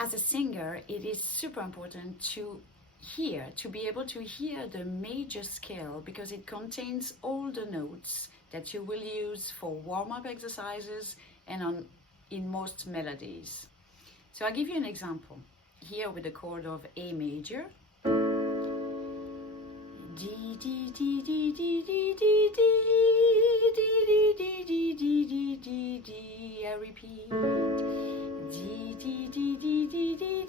as a singer, it is super important to be able to hear the major scale, because it contains all the notes that you will use for warm-up exercises and in most melodies. So I'll give you an example here with the chord of A major. D, D, D, D, D, D, D, D, D, D, D, D, D, D, D, I repeat. D, D, D, D, D, D, D,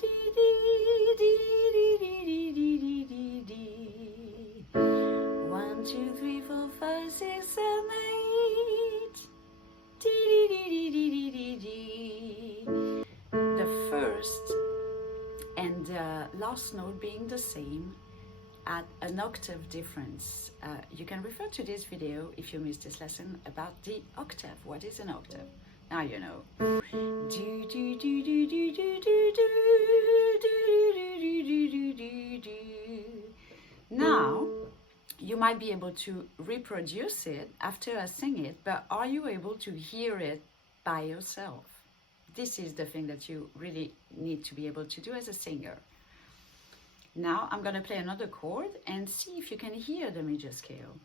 D, 1, 2, 3, 4, 5, 6, 7, 8. D, D, D, D, D, D, D. The first and the last note being the same at an octave difference. You can refer to this video if you missed this lesson about the octave. What is an octave? Now you know. Do, do, do, do, do, do, do, do. Now, you might be able to reproduce it after I sing it, but are you able to hear it by yourself? This is the thing that you really need to be able to do as a singer. Now I'm going to play another chord and see if you can hear the major scale.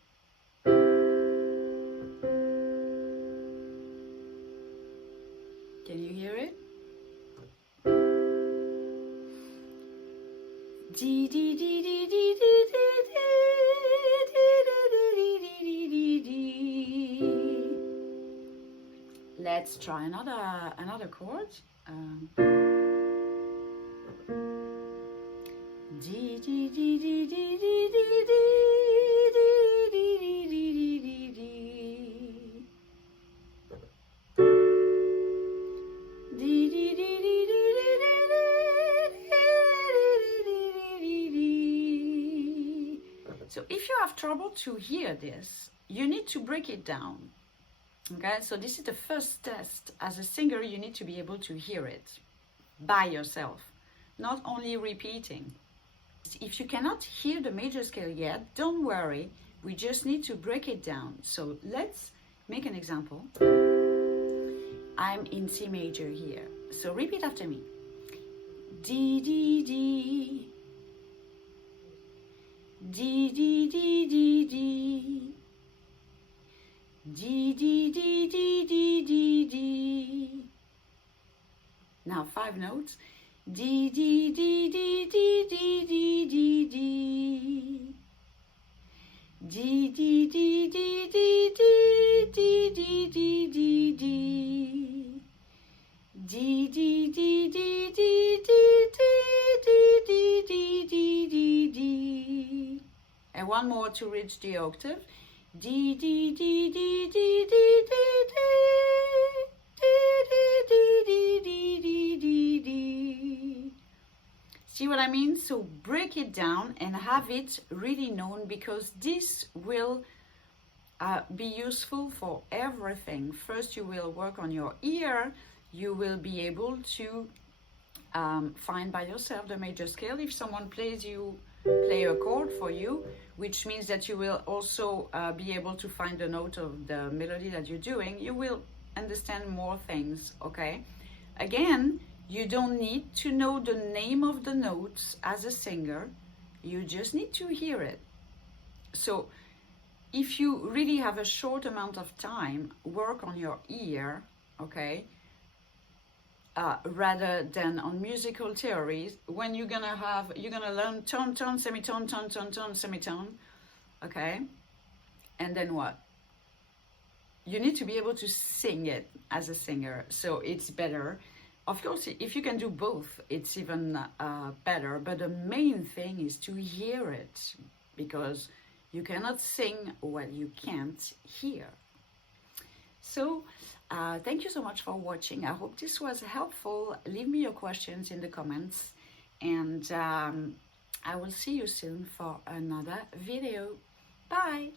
Can you hear it? D, D, D, D, D, D, D. Let's try another chord. D, D, D, D, D, D, D, So if you have trouble to hear this, you need to break it down. Okay, so this is the first test. As a singer, you need to be able to hear it by yourself, not only repeating. If you cannot hear the major scale yet, don't worry, we just need to break it down. So let's make an example. I'm in C major here, so repeat after me. D, D, D, D, D, D, D, D, D, D, D, D, D, D, D. Now 5 notes. D, D, D, D, D, D, D, D, D. D, D, D, D, D, D, D, D, D, D, D. D, D, D, D, D, D, D, D, D. And one more to reach the octave. D, D, D, D, D, D, D, D. See what I mean? So break it down and have it really known, because this will be useful for everything. First, you will work on your ear. You will be able to find by yourself the major scale. If someone play a chord for you, which means that you will also be able to find the note of the melody that you're doing, you will understand more things, okay? Again, you don't need to know the name of the notes as a singer. You just need to hear it. So if you really have a short amount of time, work on your ear, okay? Rather than on musical theories, when you're gonna learn tone, tone, semitone, tone, tone, tone, semitone, okay? And then what? You need to be able to sing it as a singer, so it's better. Of course, if you can do both, it's even better, but the main thing is to hear it, because you cannot sing what you can't hear. So, thank you so much for watching. I hope this was helpful. Leave me your questions in the comments, and I will see you soon for another video. Bye!